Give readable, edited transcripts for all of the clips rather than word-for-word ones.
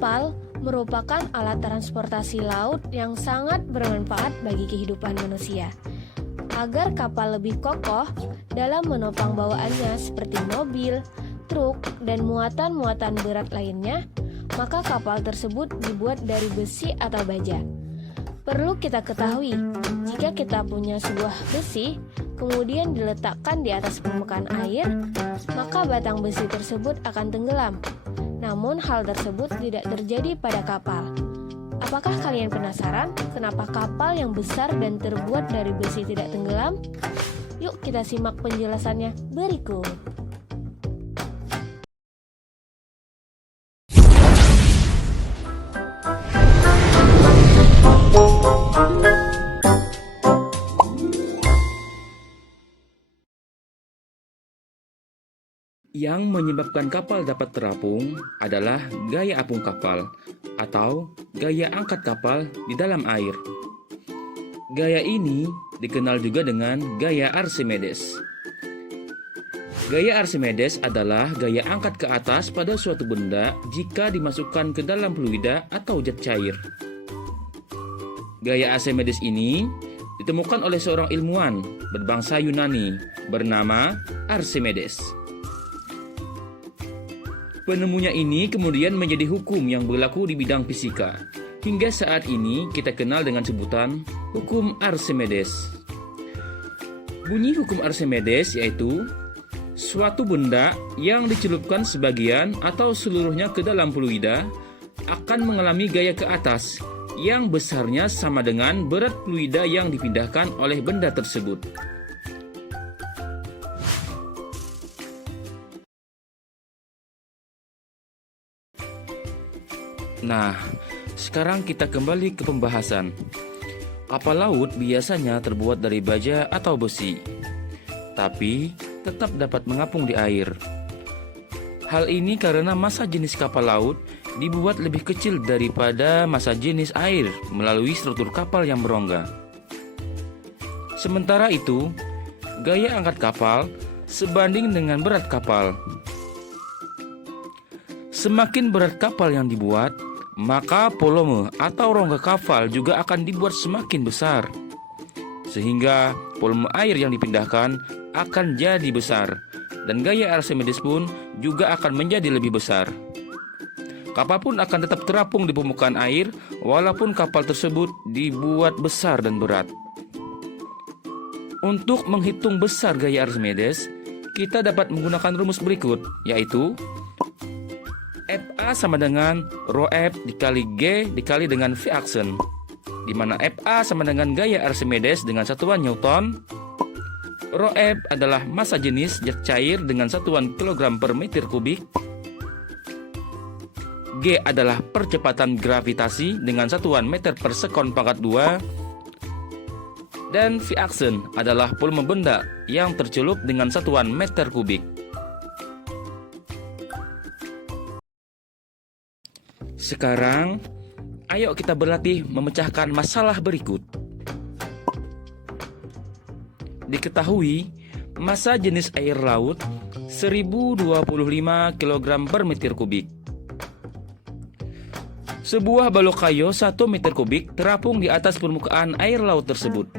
Kapal merupakan alat transportasi laut yang sangat bermanfaat bagi kehidupan manusia. Agar kapal lebih kokoh dalam menopang bawaannya seperti mobil, truk, dan muatan-muatan berat lainnya, maka kapal tersebut dibuat dari besi atau baja. Perlu kita ketahui, jika kita punya sebuah besi, kemudian diletakkan di atas permukaan air, maka batang besi tersebut akan tenggelam. Namun hal tersebut tidak terjadi pada kapal. Apakah kalian penasaran kenapa kapal yang besar dan terbuat dari besi tidak tenggelam? Yuk kita simak penjelasannya berikut. Yang menyebabkan kapal dapat terapung adalah gaya apung kapal atau gaya angkat kapal di dalam air. Gaya ini dikenal juga dengan gaya Archimedes. Gaya Archimedes adalah gaya angkat ke atas pada suatu benda jika dimasukkan ke dalam fluida atau zat cair. Gaya Archimedes ini ditemukan oleh seorang ilmuwan berbangsa Yunani bernama Archimedes. Penemunya ini kemudian menjadi hukum yang berlaku di bidang fisika. Hingga saat ini kita kenal dengan sebutan hukum Archimedes. Bunyi hukum Archimedes yaitu suatu benda yang dicelupkan sebagian atau seluruhnya ke dalam fluida akan mengalami gaya ke atas yang besarnya sama dengan berat fluida yang dipindahkan oleh benda tersebut. Nah, sekarang kita kembali ke pembahasan. Kapal laut biasanya terbuat dari baja atau besi, tapi tetap dapat mengapung di air. Hal ini karena massa jenis kapal laut dibuat lebih kecil daripada massa jenis air melalui struktur kapal yang berongga. Sementara itu, gaya angkat kapal sebanding dengan berat kapal. Semakin berat kapal yang dibuat, maka volume atau rongga kapal juga akan dibuat semakin besar, sehingga volume air yang dipindahkan akan jadi besar, dan gaya Archimedes pun juga akan menjadi lebih besar. Kapal pun akan tetap terapung di permukaan air, walaupun kapal tersebut dibuat besar dan berat. Untuk menghitung besar gaya Archimedes, kita dapat menggunakan rumus berikut, yaitu FA sama dengan rho F dikali G dikali dengan V action, di mana FA sama dengan gaya Archimedes dengan satuan Newton, rho F adalah massa jenis zat cair dengan satuan kilogram per meter kubik, G adalah percepatan gravitasi dengan satuan meter per sekon pangkat 2, dan V action adalah volume benda yang tercelup dengan satuan meter kubik. Sekarang, ayo kita berlatih memecahkan masalah berikut. Diketahui, massa jenis air laut 1025 kg per meter kubik. Sebuah balok kayu 1 meter kubik terapung di atas permukaan air laut tersebut.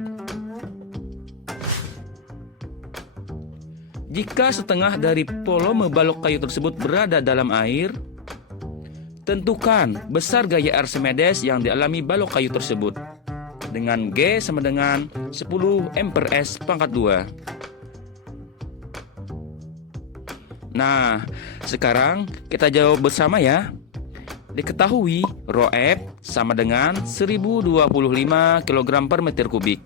Jika setengah dari volume balok kayu tersebut berada dalam air, tentukan besar gaya Archimedes yang dialami balok kayu tersebut dengan G sama dengan 10 M/S pangkat 2. Nah, sekarang kita jawab bersama ya. Diketahui rho F sama dengan 1025 kg per meter kubik.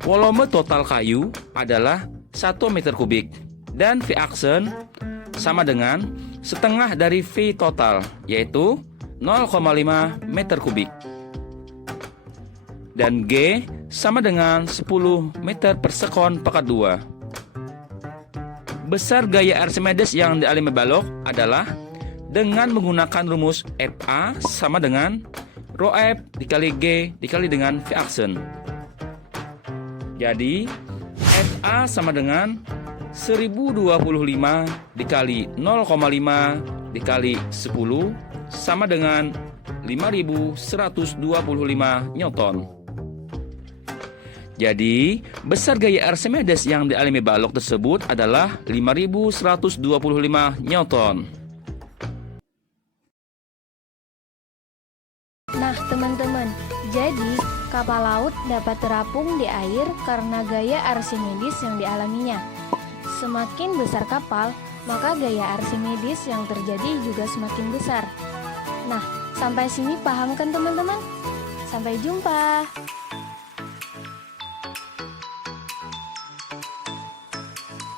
Volume total kayu adalah 1 meter kubik dan V action sama dengan setengah dari V total, yaitu 0,5 meter kubik. Dan G sama dengan 10 meter per sekon pangkat 2. Besar gaya Archimedes yang dialami balok adalah dengan menggunakan rumus FA sama dengan rho F dikali G dikali dengan V action. Jadi, FA sama dengan 1025 dikali 0,5 dikali 10 sama dengan 5125 Newton. Jadi, besar gaya Archimedes yang dialami balok tersebut adalah 5125 Newton. Nah, teman-teman, jadi kapal laut dapat terapung di air karena gaya Archimedes yang dialaminya. Semakin besar kapal, maka gaya Archimedes yang terjadi juga semakin besar. Nah, sampai sini paham kan teman-teman? Sampai jumpa.